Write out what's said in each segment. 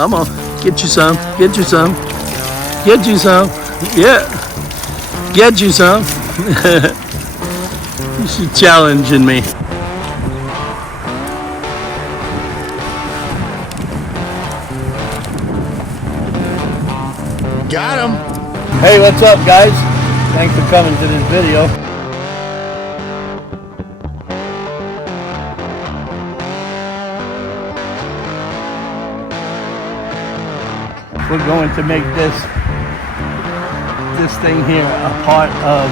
Come on, get you some, get you some, get you some. Yeah, get you some. She's challenging me. Got him. Hey, what's up, guys? Thanks for coming to this video. We're going to make this thing here a part of,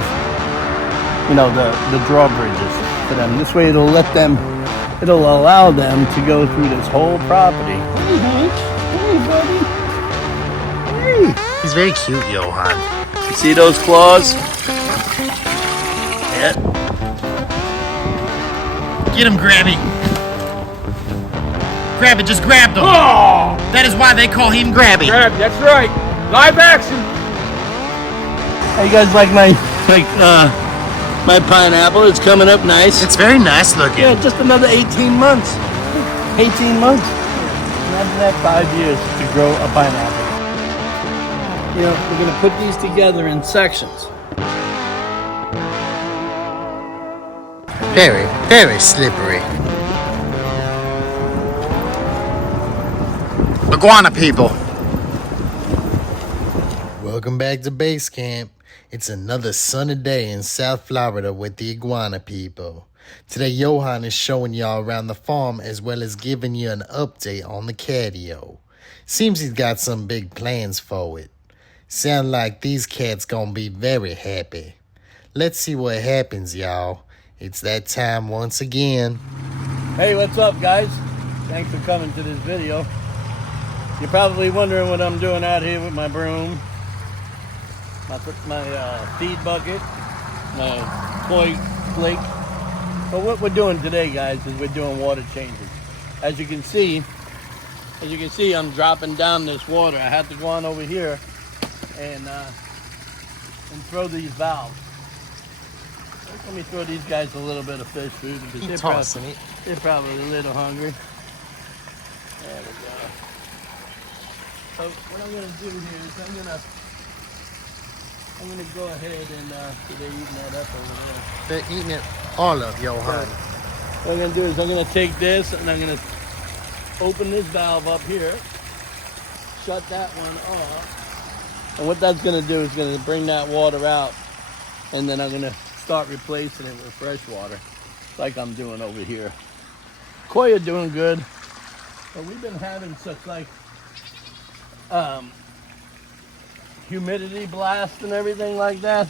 you know, the drawbridges for them. This way it'll allow them to go through this whole property. Hey, Hank. Hey, buddy. Hey. He's very cute, Johan. You see those claws? Yeah. Get him, Grabby. Grab it, just grab them. Oh! That is why they call him Grabby. Grab, that's right. Live action. How you guys like my pineapple? It's coming up nice. It's very nice looking. Yeah, just another 18 months. 18 months. Imagine that 5 years to grow a pineapple. You know, we're gonna put these together in sections. Very, very slippery. Iguana people. Welcome back to base camp. It's another sunny day in South Florida with the iguana people. Today, Johan is showing y'all around the farm as well as giving you an update on the catio. Seems he's got some big plans for it. Sound like these cats gonna be very happy. Let's see what happens, y'all. It's that time once again. Hey, what's up, guys? Thanks for coming to this video. You're probably wondering what I'm doing out here with my broom, my feed bucket, my koi flake. But what we're doing today, guys, is we're doing water changes. As you can see, I'm dropping down this water. I had to go on over here and throw these valves. Let me throw these guys a little bit of fish food because they're probably a little hungry. There we go. So what I'm gonna do here is I'm gonna go ahead and they're eating that up over there. They're eating it all up, Johan. What I'm gonna do is I'm gonna take this and I'm gonna open this valve up here, shut that one off, and what that's gonna do is gonna bring that water out, and then I'm gonna start replacing it with fresh water, like I'm doing over here. Koi are doing good, but we've been having such like humidity blast and everything like that.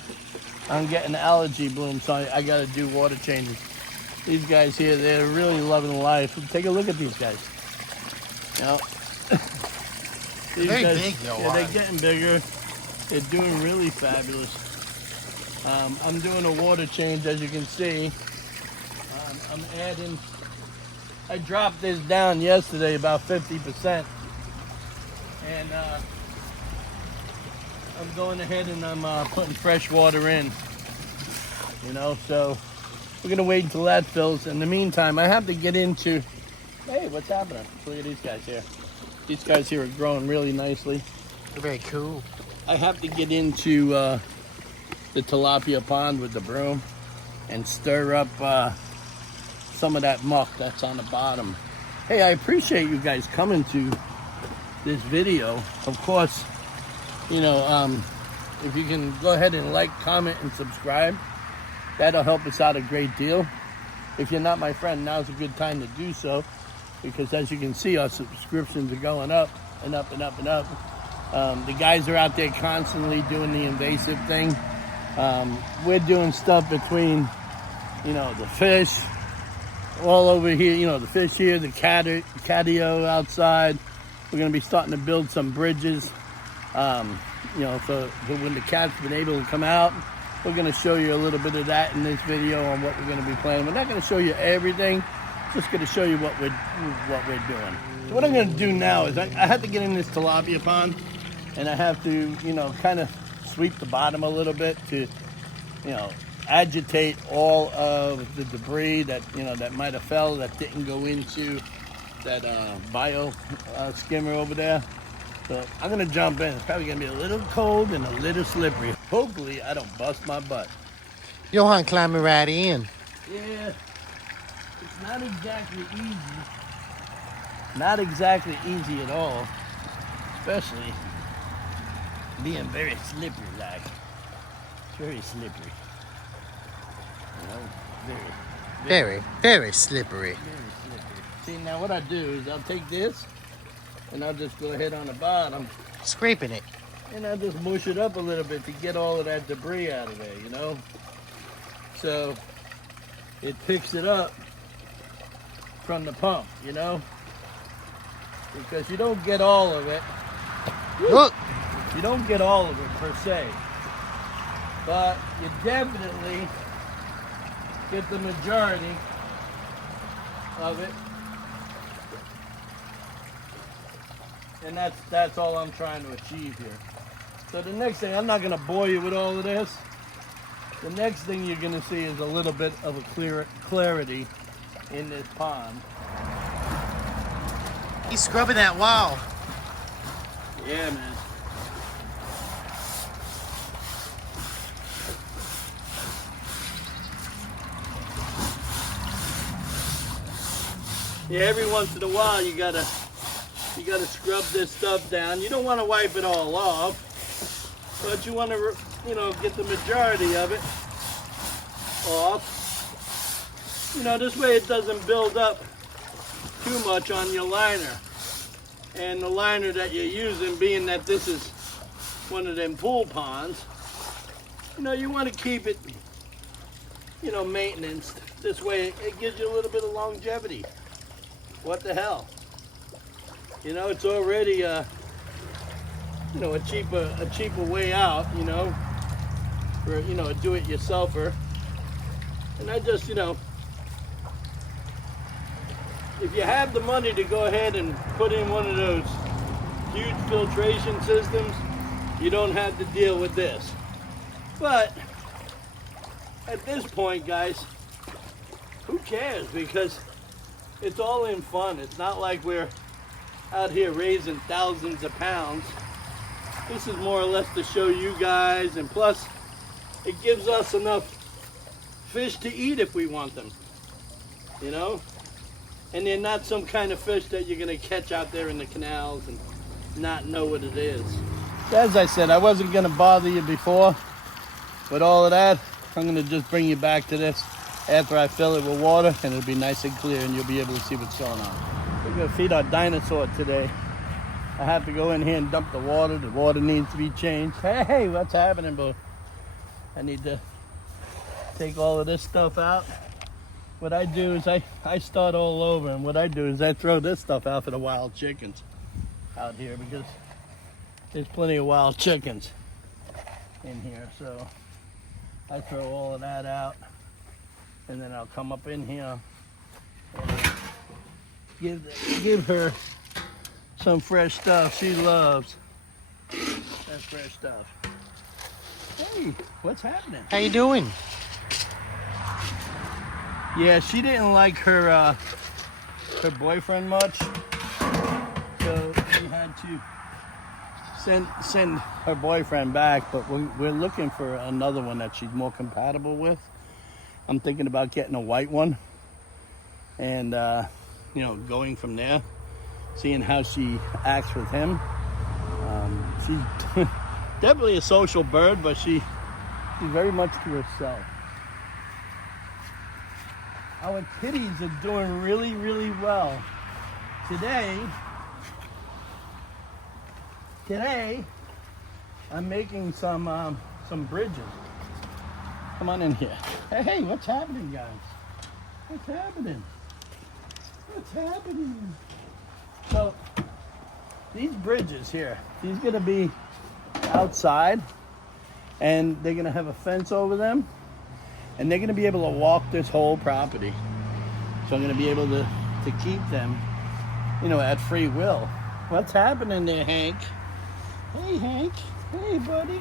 I'm getting allergy bloom, so I got to do water changes. These guys here, they're really loving life. Take a look at these guys. You know, these very guys, big, though. yeah, they're getting bigger. They're doing really fabulous. I'm doing a water change, as you can see. I'm adding. I dropped this down yesterday about 50%. And I'm going ahead and I'm putting fresh water in, you know, so we're gonna wait until that fills. In the meantime, I have to get into, hey, what's happening? Look at these guys here. These guys here are growing really nicely. They're very cool. I have to get into the tilapia pond with the broom and stir up some of that muck that's on the bottom. Hey, I appreciate you guys coming to this video. Of course, you know, if you can go ahead and like, comment, and subscribe, that'll help us out a great deal. If you're not my friend, now's a good time to do so, because as you can see, our subscriptions are going up and up and up and up. The guys are out there constantly doing the invasive thing. We're doing stuff between, you know, the fish all over here, you know, the fish here, the catio outside. We're going to be starting to build some bridges, you know, so when the cat's been able to come out. We're going to show you a little bit of that in this video on what we're going to be playing. We're not going to show you everything, just going to show you what we're doing. So what I'm going to do now is I have to get in this tilapia pond, and I have to, you know, kind of sweep the bottom a little bit to, you know, agitate all of the debris that, you know, that might have fell, that didn't go into bio skimmer over there. So I'm gonna jump in. It's probably gonna be a little cold and a little slippery. Hopefully I don't bust my butt. Johan climbing right in. Yeah, it's not exactly easy. Not exactly easy at all. Especially being very slippery like. It's very slippery. You know, Very slippery. very slippery. See, now what I do is I'll take this and I'll just go ahead on the bottom Scraping it. and I'll just mush it up a little bit to get all of that debris out of there, you know? So it picks it up from the pump, you know? Because you don't get all of it. Look. You don't get all of it per se. But you definitely get the majority of it. And that's all I'm trying to achieve here. So the next thing, I'm not gonna bore you with all of this. The next thing you're gonna see is a little bit of a clarity in this pond. He's scrubbing that wall. Yeah, man. Yeah, every once in a while you gotta scrub this stuff down. You don't want to wipe it all off, but you want to, you know, get the majority of it off. You know, this way it doesn't build up too much on your liner. And the liner that you're using, being that this is one of them pool ponds, you know, you want to keep it, you know, maintenance. This way it gives you a little bit of longevity. What the hell? You know, it's already you know, a cheaper way out, you know, for, you know, a do-it-yourselfer. And I just, you know, if you have the money to go ahead and put in one of those huge filtration systems, you don't have to deal with this. But at this point, guys, who cares? Because it's all in fun. It's not like we're out here raising thousands of pounds. This is more or less to show you guys, and plus it gives us enough fish to eat if we want them, you know? And they're not some kind of fish that you're gonna catch out there in the canals and not know what it is. As I said, I wasn't gonna bother you before with all of that. I'm gonna just bring you back to this after I fill it with water, and it'll be nice and clear and you'll be able to see what's going on. We're gonna feed our dinosaur today. I have to go in here and dump the water. The water needs to be changed. Hey, what's happening, boo? I need to take all of this stuff out. What I do is I start all over, and what I do is I throw this stuff out for the wild chickens out here, because there's plenty of wild chickens in here. So I throw all of that out, and then I'll come up in here and give her some fresh stuff. She loves that fresh stuff. Hey, what's happening? How you doing? Yeah, she didn't like her boyfriend much, so she had to send her boyfriend back. But we're looking for another one that she's more compatible with. I'm thinking about getting a white one, and you know, going from there, seeing how she acts with him. She's definitely a social bird, but she's very much to herself. Our kitties are doing really, really well. Today, I'm making some bridges. Come on in here. Hey, what's happening, guys? What's happening? What's happening? So, these bridges here, these are gonna be outside, and they're gonna have a fence over them. And they're going to be able to walk this whole property. So I'm going to be able to keep them, you know, at free will. What's happening there, Hank? Hey, Hank. Hey, buddy.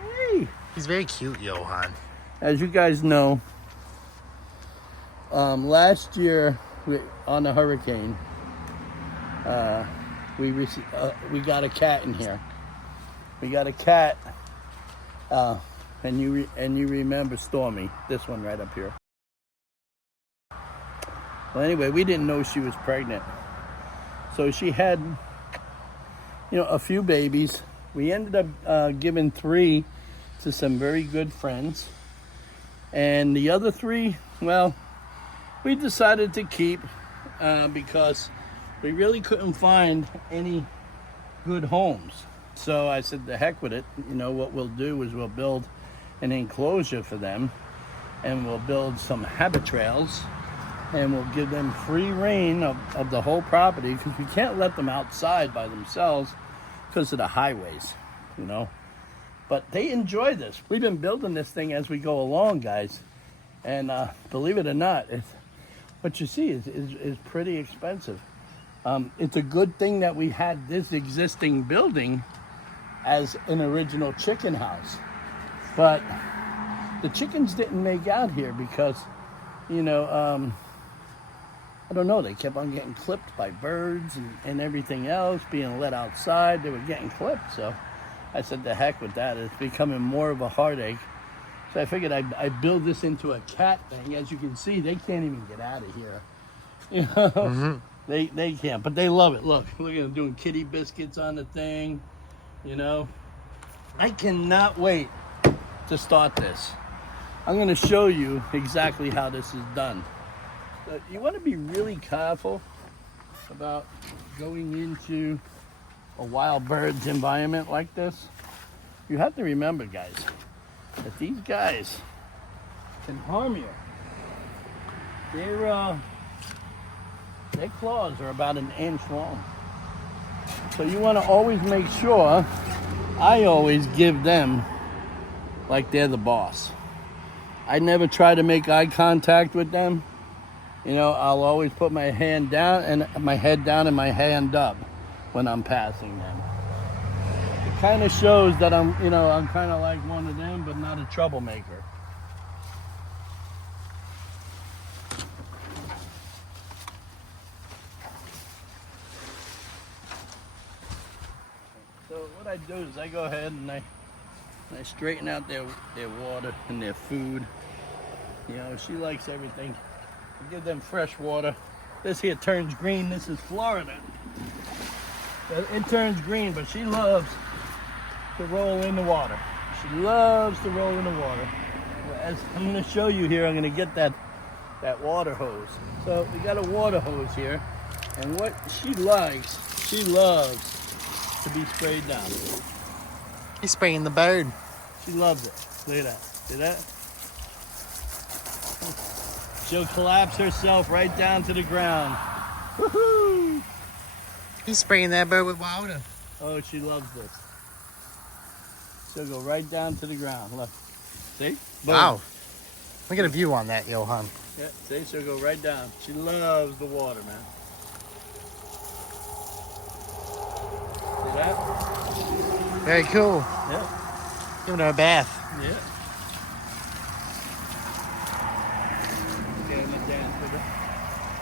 Hey. He's very cute, Johan. As you guys know, last year on the hurricane, we got a cat in here. We got a cat, and you remember Stormy, this one right up here. Well, anyway, we didn't know she was pregnant, so she had, a few babies. We ended up giving 3 to some very good friends, and the other 3, well, we decided to keep because we really couldn't find any good homes. So I said, the heck with it. What we'll do is we'll build an enclosure for them, and we'll build some habit trails, and we'll give them free reign of the whole property, because we can't let them outside by themselves because of the highways, But they enjoy this. We've been building this thing as we go along, guys. And believe it or not, what you see is pretty expensive. It's a good thing that we had this existing building as an original chicken house. But the chickens didn't make out here because, I don't know, they kept on getting clipped by birds and everything else, being let outside. They were getting clipped. So I said, the heck with that. It's becoming more of a heartache. So I figured I'd build this into a cat thing. As you can see, they can't even get out of here. They can't, but they love it. Look at them doing kitty biscuits on the thing. I cannot wait to start this. I'm going to show you exactly how this is done. So you want to be really careful about going into a wild birds environment like this. You have to remember, guys, that these guys can harm you. Their claws are about an inch long. So you want to always make sure, I always give them like they're the boss. I never try to make eye contact with them. I'll always put my hand down and my head down and my hand up when I'm passing them. It kind of shows that I'm kind of like one of them, but not a troublemaker. So what I do is I go ahead and I straighten out their water and their food. She likes everything. I give them fresh water. This here turns green. This is Florida. It turns green, but she loves to roll in the water. She loves to roll in the water. As I'm going to show you here, I'm going to get that water hose. So we got a water hose here, and what she loves to be sprayed down. He's spraying the bird. She loves it. Look at that. See that? She'll collapse herself right down to the ground. Woohoo! He's spraying that bird with water. Oh, she loves this. She'll go right down to the ground. Look. See? Boom. Wow. Look at a view on that, Johan. Yeah, see? She'll go right down. She loves the water, man. See that? Very cool. Yeah. Giving her a bath. Yeah. Okay, I'm gonna dance with her.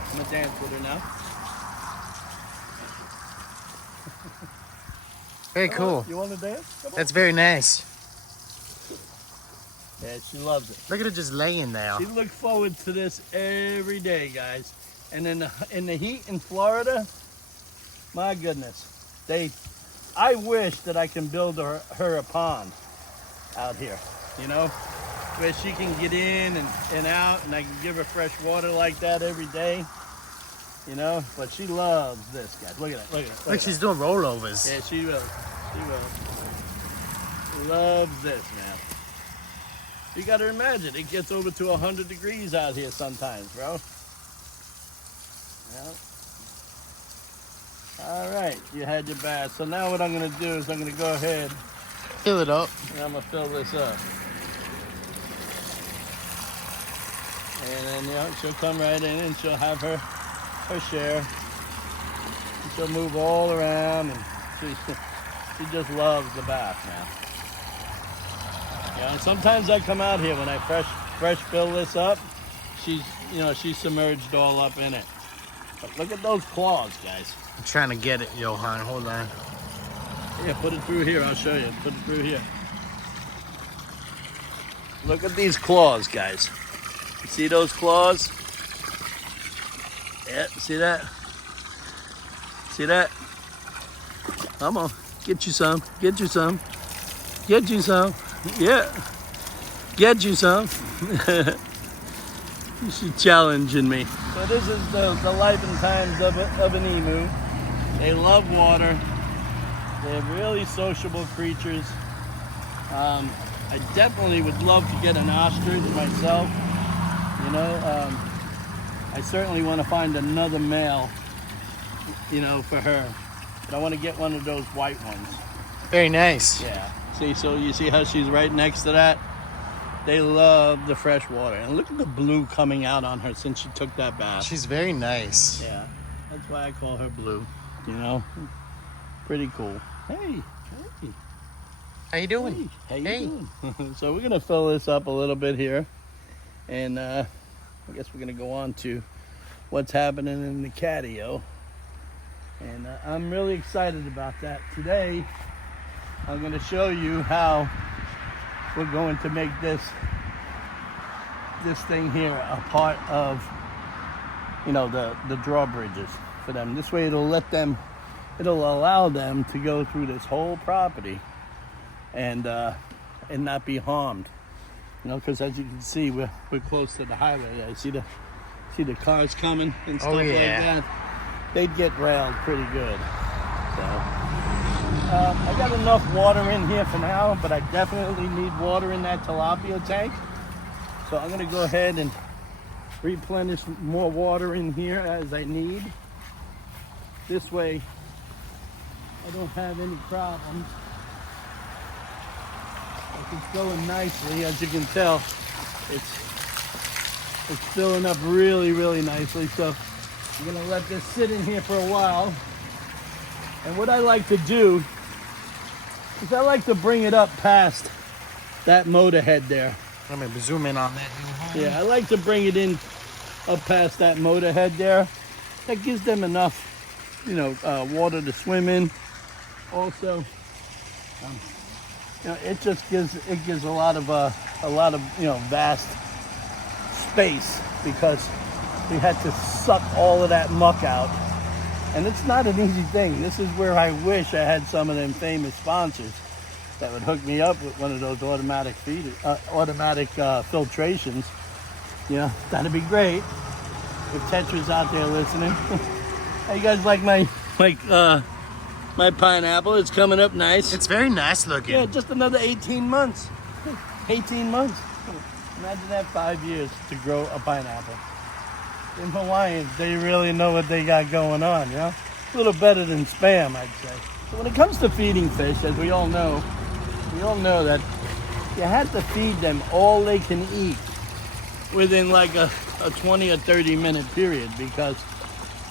I'm gonna dance with her now. Very cool. You want to dance? Come on. That's very nice. Yeah, she loves it. Look at her just laying there. She looks forward to this every day, guys. And in the heat in Florida, my goodness, I wish that I can build her a pond out here, where she can get in and out, and I can give her fresh water like that every day, but she loves this, guys. Look at it. Look, she's doing rollovers. Yeah, she will. Loves this, man. You got to imagine, it gets over to 100 degrees out here sometimes, bro. Yeah. All right, you had your bath. So now what I'm going to do is I'm going to go ahead. Fill it up. And I'm going to fill this up. And then, she'll come right in and she'll have her share. And she'll move all around, and she just loves the bath, man. And sometimes I come out here when I fresh fill this up. She's submerged all up in it. But look at those claws, guys. I'm trying to get it, Johan. Hold on. Yeah, put it through here. I'll show you. Put it through here. Look at these claws, guys. You see those claws? Yeah, see that? See that? Come on. Get you some. Get you some. Get you some. Yeah. Get you some. She's challenging me. So this is the life and times of an emu. They love water. They're really sociable creatures. I definitely would love to get an ostrich myself. You know, I certainly want to find another male, you know, for her. But I want to get one of those white ones. Very nice. Yeah. See, so you see how she's right next to that? They love the fresh water. And look at the blue coming out on her since she took that bath. She's very nice. Yeah. That's why I call her Blue. You know? Pretty cool. Hey. Hey. How you doing? Hey. How you doing? So we're going to fill this up a little bit here. And I guess we're going to go on to what's happening in the catio. And I'm really excited about that. Today, I'm going to show you how we're going to make this thing here a part of, you know, the drawbridges for them. This way it'll allow them to go through this whole property and not be harmed. You know, because as you can see, we're close to the highway. I see the cars coming and stuff like that. They'd get railed pretty good. So I got enough water in here for now, but I definitely need water in that tilapia tank. So I'm going to go ahead and replenish more water in here as I need. This way I don't have any problems. It's going nicely, as you can tell. It's filling up really, really nicely. So I'm going to let this sit in here for a while. And what I like to do is I like to bring it up past that motor head there. Let me zoom in on that. Yeah, I like to bring it in up past that motor head there. That gives them enough, you know, water to swim in. Also, you know, it gives a lot of you know, vast space, because we had to suck all of that muck out. And it's not an easy thing. This is where I wish I had some of them famous sponsors that would hook me up with one of those automatic filtrations. You know, that'd be great. If Tetra's out there listening. How you guys like my pineapple? It's coming up nice. It's very nice looking. Yeah, just another 18 months. 18 months. Imagine that, 5 years to grow a pineapple. In Hawaiians, they really know what they got going on, you know? A little better than Spam, I'd say. So when it comes to feeding fish, as we all know that you have to feed them all they can eat within like a 20 or 30 minute period, because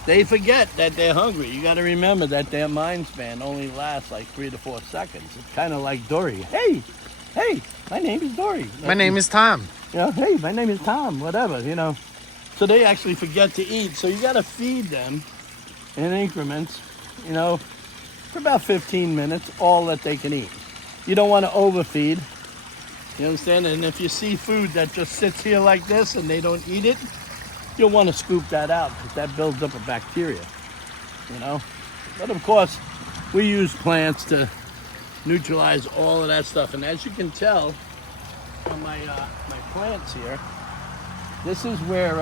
they forget that they're hungry. You got to remember that their mind span only lasts like 3 to 4 seconds. It's kind of like Dory. Hey, my name is Dory. My name is Tom. Yeah, hey, my name is Tom, whatever, you know. So they actually forget to eat. So you got to feed them in increments, you know, for about 15 minutes, all that they can eat. You don't want to overfeed. You understand? And if you see food that just sits here like this and they don't eat it, you'll want to scoop that out, because that builds up a bacteria, you know. But of course, we use plants to neutralize all of that stuff. And as you can tell from my plants here, this is where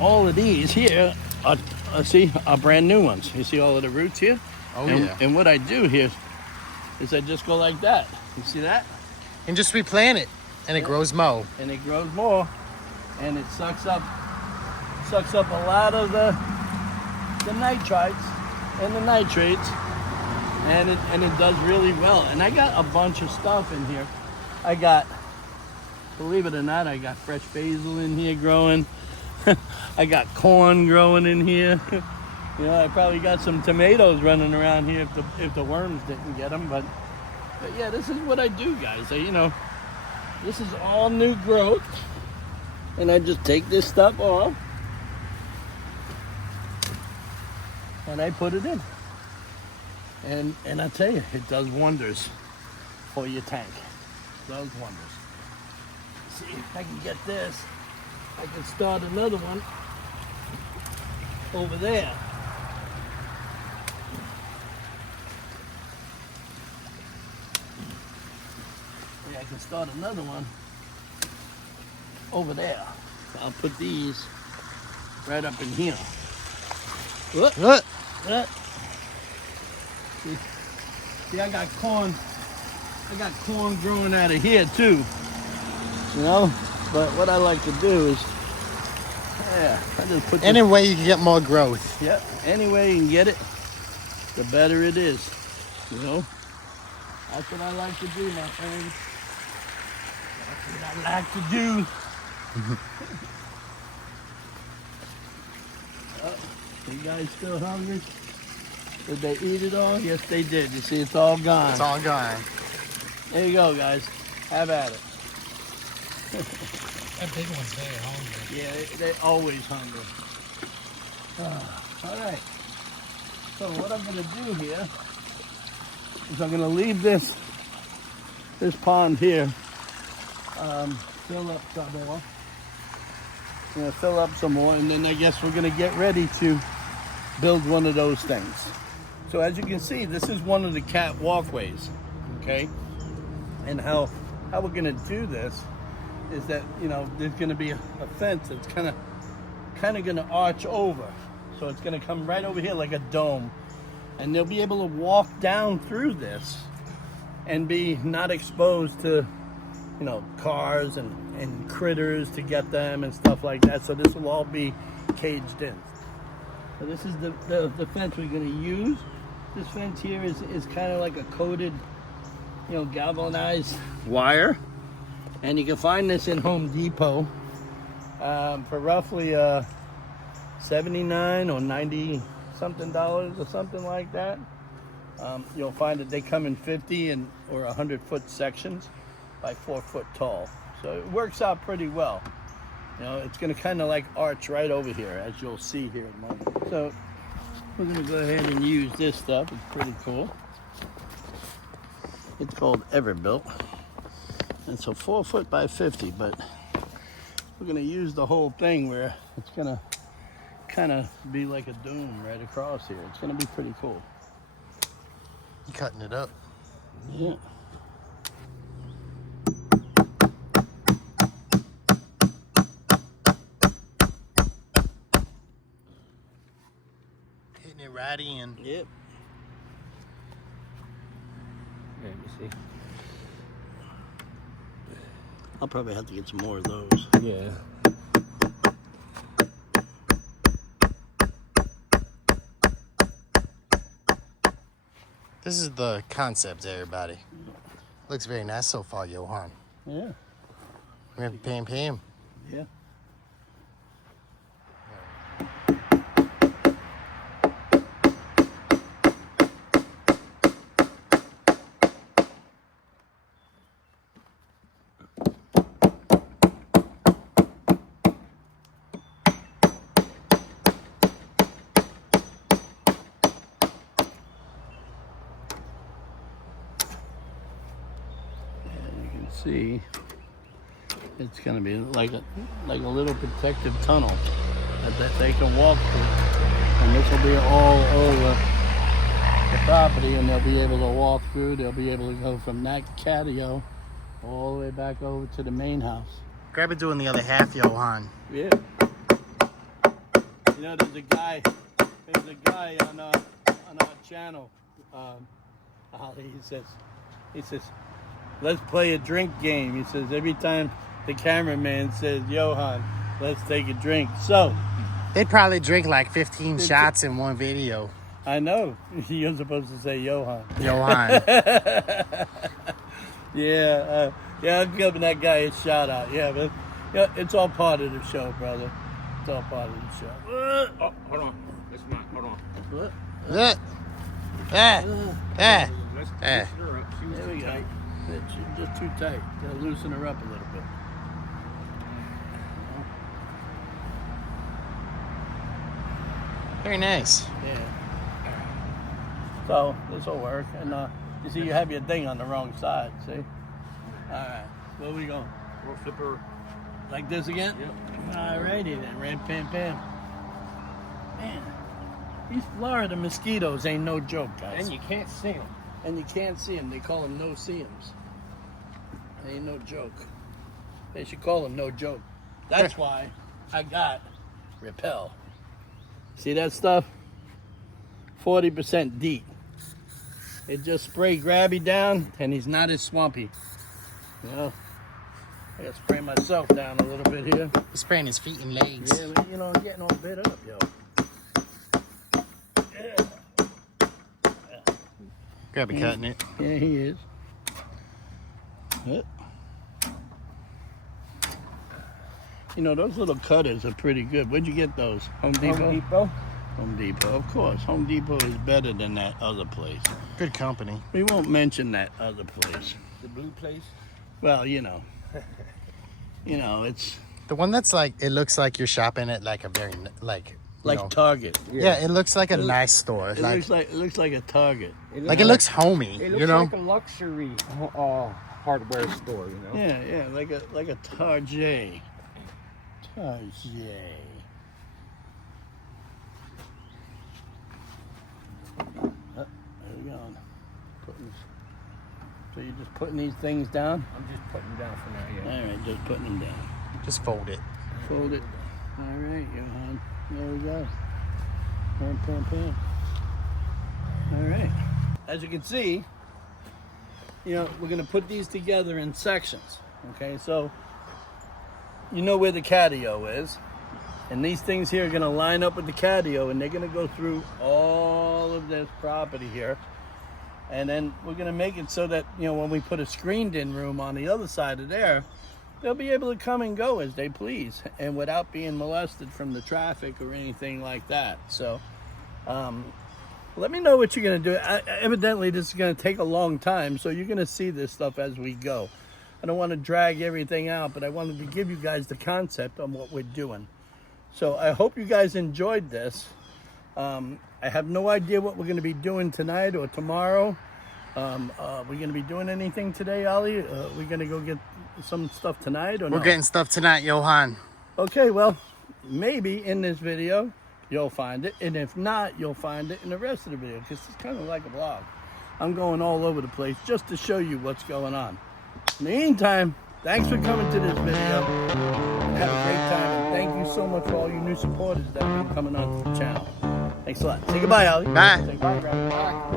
all of these here are brand new ones. You see all of the roots here? Oh, yeah. And what I do here is I just go like that. You see that? And just replant it, and it grows more. And it grows more, and it sucks up a lot of the nitrites and the nitrates, and it does really well. And I got a bunch of stuff in here. I got, believe it or not, I got fresh basil in here growing. I got corn growing in here. You know, I probably got some tomatoes running around here if the worms didn't get them. But yeah, this is what I do, guys. You know, this is all new growth, and I just take this stuff off, and I put it in. And I tell you, it does wonders for your tank. It does wonders. See if I can get this. I can start another one over there. Yeah, I can start another one over there. I'll put these right up in here. Whoop. What? What? See, I got corn growing out of here too. You know? But what I like to do is, yeah, I just put Any way you can get more growth. yeah, any way you can get it, the better it is. You know? That's what I like to do, my friends. That's what I like to do. You guys still hungry? Did they eat it all? Yes, they did. You see, it's all gone. It's all gone. There you go, guys. Have at it. That big one's very hungry. Yeah, they're always hungry. All right. So what I'm going to do here is I'm going to leave this pond here, fill up some more. I'm going to fill up some more, and then I guess we're going to get ready to build one of those things. So as you can see, this is one of the cat walkways, okay? And how we're going to do this is that, you know, there's going to be a fence that's kind of going to arch over. So it's going to come right over here like a dome. And they'll be able to walk down through this and be not exposed to, you know, cars and critters to get them and stuff like that. So this will all be caged in. So this is the fence we're going to use. This fence here is kind of like a coated, you know, galvanized wire. And you can find this in Home Depot for roughly $79 or $90 something or something like that. You'll find that they come in 50 or 100-foot sections by 4 foot tall. So it works out pretty well. You know, it's going to kind of like arch right over here, as you'll see here in a moment. So we're going to go ahead and use this stuff. It's pretty cool. It's called Everbuilt. And so 4 foot by 50, but we're going to use the whole thing where it's going to kind of be like a dome right across here. It's going to be pretty cool. You cutting it up? Yeah. Hitting it right in. Yep. There you see. I'll probably have to get some more of those. Yeah. This is the concept, everybody. Looks very nice so far, Johan. Yeah. We have Pam Pam. Yeah. See, it's going to be like a little protective tunnel that they can walk through, and this will be all over the property, and they'll be able to walk through. They'll be able to go from that catio all the way back over to the main house. Grab it doing the other half, Johan. Yeah. You know, there's a guy on our channel. He says, let's play a drink game. He says every time the cameraman says, Johan, let's take a drink. So They'd probably drink like 15 shots in one video. I know. You're supposed to say Johan. Johan. Yeah, I'm giving that guy a shout out. Yeah, but yeah, it's all part of the show, brother. It's all part of the show. Oh, hold on. That's not. Hold on. What? Let's Let's loosen her up. She was There too we go. tight. It's just too tight. Gotta loosen her up a little bit. Very nice. Yeah. So this will work. And you see, you have your thing on the wrong side. See? All right. Where we going? We'll flip her. Like this again? Yep. Alrighty then. Red pam pam. Man, these Florida mosquitoes ain't no joke, guys. And you can't see them. And you can't see them. They call them no-see-ums. They ain't no joke. They should call them no joke. That's why I got Repel. See that stuff? 40% DEET. It just spray grabby down, and he's not as swampy. You know, I gotta spray myself down a little bit here. He's spraying his feet and legs. Yeah, but, you know, I'm getting all bit up, yo. Grabby cutting it. Yeah, he is. Yep. You know, those little cutters are pretty good. Where'd you get those? Home Depot? Home Depot. Home Depot, of course. Home Depot is better than that other place. Good company. We won't mention that other place. The blue place. Well, you know. You know, it's The one that's like, it looks like you're shopping at like a very, like Target. Yeah, it looks like a nice store. It looks like a Target. It looks homey, It looks you know? like a luxury hardware store, you know. Yeah, like a Target. Target. There we go. So you're just putting these things down? I'm just putting them down for now, yeah. All right, just putting them down. Just fold it. Fold it. All right, Johan. There we go. Pam, pam, pam. All right. As you can see, you know, we're going to put these together in sections. Okay, so you know where the catio is. And these things here are going to line up with the catio, and they're going to go through all of this property here. And then we're going to make it so that, you know, when we put a screened-in room on the other side of there, they'll be able to come and go as they please and without being molested from the traffic or anything like that. So let me know what you're going to do. Evidently, this is going to take a long time, so you're going to see this stuff as we go. I don't want to drag everything out, but I wanted to give you guys the concept on what we're doing. So I hope you guys enjoyed this. I have no idea what we're going to be doing tonight or tomorrow. We're going to be doing anything today, Ollie? We're going to go get some stuff tonight or no? We're getting stuff tonight, Johan. Okay, well, maybe in this video you'll find it. And if not, you'll find it in the rest of the video because it's kind of like a vlog. I'm going all over the place just to show you what's going on. In the meantime, thanks for coming to this video. Have a great time. And thank you so much for all you new supporters that have been coming onto the channel. Thanks a lot. Say goodbye, Ollie. Bye. Say bye, Brad. Bye.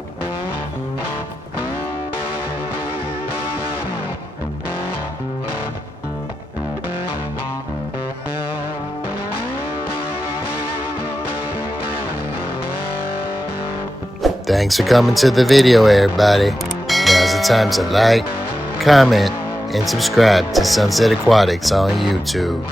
Thanks for coming to the video, everybody. Now's the time to like, comment, and subscribe to Sunset Aquatics on YouTube.